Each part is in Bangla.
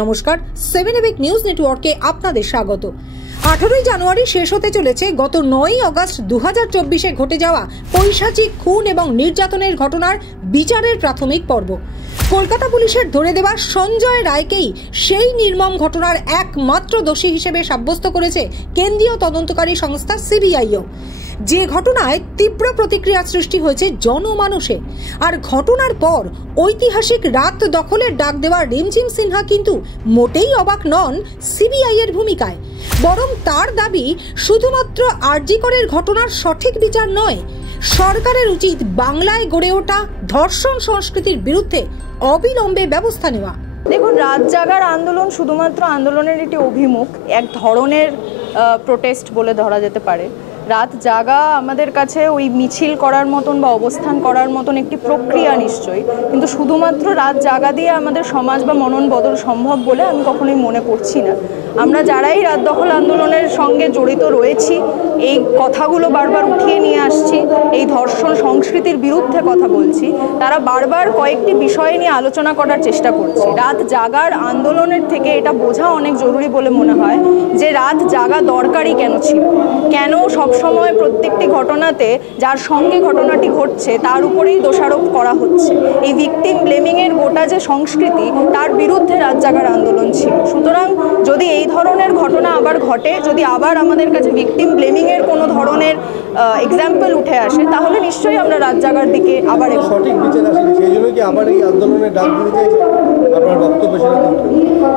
নমস্কার, 7 এবিক নিউজ নেটওয়ার্কে আপনাদের স্বাগত। 18 জানুয়ারি শেষ হতে চলেছে গত 9 আগস্ট 2024-এ ঘটে যাওয়া পৈশাচিক খুন এবং নির্যাতনের ঘটনার বিচারের প্রাথমিক পর্ব। কলকাতা পুলিশের ধরে দেওয়া সঞ্জয় রায়কেই সেই নির্মম ঘটনার একমাত্র দোষী হিসেবে সাব্যস্ত করেছে কেন্দ্রীয় তদন্তকারী সংস্থা সিবিআইও। যে ঘটনায় তীব্র প্রতিক্রিয়া সৃষ্টি হয়েছে জনমানসে। আর ঘটনার পর ঐতিহাসিক রাত দখলের ডাক দেওয়া রিমঝিম সিনহা কিন্তু মোটেই অবাক নন সিবিআই এর ভূমিকায়, বরং তার দাবি শুধুমাত্র আরজি করের ঘটনার সঠিক বিচার নয়, সরকারের উচিত বাংলায় গড়ে ওঠা ধর্ষণ সংস্কৃতির বিরুদ্ধে অবিলম্বে ব্যবস্থা নেওয়া। দেখুন, রাত জাগার আন্দোলন শুধুমাত্র আন্দোলনের একটি অভিমুখ, এক ধরনের প্রোটেস্ট বলে ধরা যেতে পারে। রাত জাগা আমাদের কাছে ওই মিছিল করার মতন বা অবস্থান করার মতন একটি প্রক্রিয়া নিশ্চয়ই, কিন্তু শুধুমাত্র রাত জাগা দিয়ে আমাদের সমাজ বা মনন বদল সম্ভব বলে আমি কখনোই মনে করছি না। আমরা যারাই রাত দখল আন্দোলনের সঙ্গে জড়িত রয়েছি, এই কথাগুলো বারবার উঠিয়ে নিয়ে আসছি, এই ধর্ষণ সংস্কৃতির বিরুদ্ধে কথা বলছি, তারা বারবার কয়েকটি বিষয় নিয়ে আলোচনা করার চেষ্টা করছি। রাত জাগার আন্দোলনের থেকে এটা বোঝা অনেক জরুরি বলে মনে হয় যে রাত জাগা দরকারই কেন ছিল, কেন সবসময় প্রত্যেকটি ঘটনাতে যার সঙ্গে ঘটনাটি ঘটছে তার উপরেই দোষারোপ করা হচ্ছে। এই ভিকটিম ব্লেমিংয়ের গোটা যে সংস্কৃতি, তার বিরুদ্ধে রাত জাগার আন্দোলন ছিল। সুতরাং যদি এই ধরনের ঘটনা আবার ঘটে, যদি আবার আমাদের কাছে ভিকটিম ব্লেমিংয়ের কোনো ধরনের এক্সাম্পল উঠে আসে, তাহলে নিশ্চয়ই আমরা রাত জাগার দিকে আবার সঠিক বিচার আসলে সেই জন্য কি আবার এই আন্দোলনের ডাক দিতে চাইছে? আপনার বক্তব্য সেটা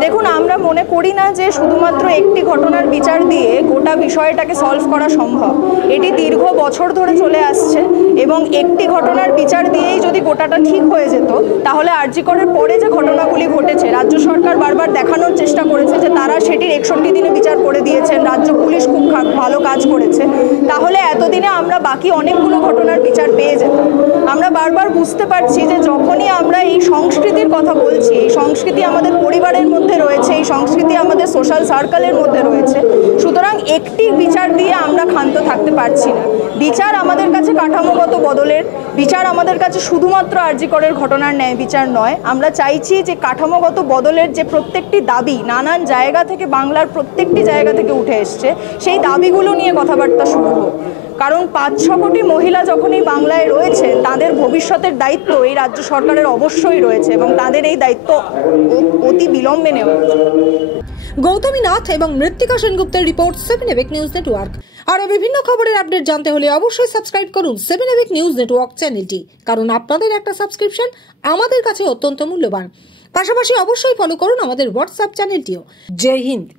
দেখুন, আমরা মনে করি না যে শুধুমাত্র একটি ঘটনার বিচার দিয়ে গোটা বিষয়টাকে সলভ করা সম্ভব। এটি দীর্ঘ বছর ধরে চলে আসছে এবং একটি ঘটনার বিচার দিয়েই যদি গোটাটা ঠিক হয়ে যেত, তাহলে আরজি করের পরে যে ঘটনাগুলি ঘটেছে, রাজ্য সরকার বারবার দেখানোর চেষ্টা করেছে যে তারা সেটির 61 দিনে বিচার করে দিয়েছেন, রাজ্য পুলিশ খুব ভালো কাজ করেছে, তাহলে এতদিনে আমরা বাকি অনেকগুলো ঘটনার বিচার পেয়ে যেতাম। আমরা বারবার বুঝতে পারছি যে যখনই আমরা এই সংস্কৃতির কথা বলছি, এই সংস্কৃতি আমাদের পরিবারের মধ্যে রয়েছে, এই সংস্কৃতি আমাদের সোশ্যাল সার্কেলের মধ্যে রয়েছে, সুতরাং একটি বিচার দিয়ে আমরা ক্ষান্ত থাকতে পারছি না। বিচার আমাদের কাছে কাঠামোগত বদলের বিচার, আমাদের কাছে শুধুমাত্র আরজি করের ঘটনার ন্যায় বিচার নয়। আমরা চাইছি যে কাঠামোগত বদলের যে প্রত্যেকটি দাবি নানান জায়গা থেকে, বাংলার প্রত্যেকটি জায়গা থেকে উঠে এসছে, সেই দাবিগুলো নিয়ে কথাবার্তা শুরু হোক। কারণ 5-6 কোটি মহিলা যখন এই বাংলায় রয়েছে, তাদের ভবিষ্যতের দায়িত্ব এই রাজ্য সরকারের অবশ্যই রয়েছে এবং তাদের এই দায়িত্ব অতি বিলম্বে নেওয়া উচিত। গৌতমী নাথ এবং মৃত্তিকা সেনগুপ্তের রিপোর্ট, 7 এবিক নিউজ নেটওয়ার্ক। আরও বিভিন্ন খবরের আপডেট জানতে হলে অবশ্যই সাবস্ক্রাইব করুন 7 এবিক নিউজ নেটওয়ার্ক চ্যানেলটি, কারণ আপনাদের একটা সাবস্ক্রিপশন আমাদের কাছে অত্যন্ত মূল্যবান। পাশাপাশি অবশ্যই ফলো করুন আমাদের হোয়াটসঅ্যাপ চ্যানেলটিও। জয় হিন্দ।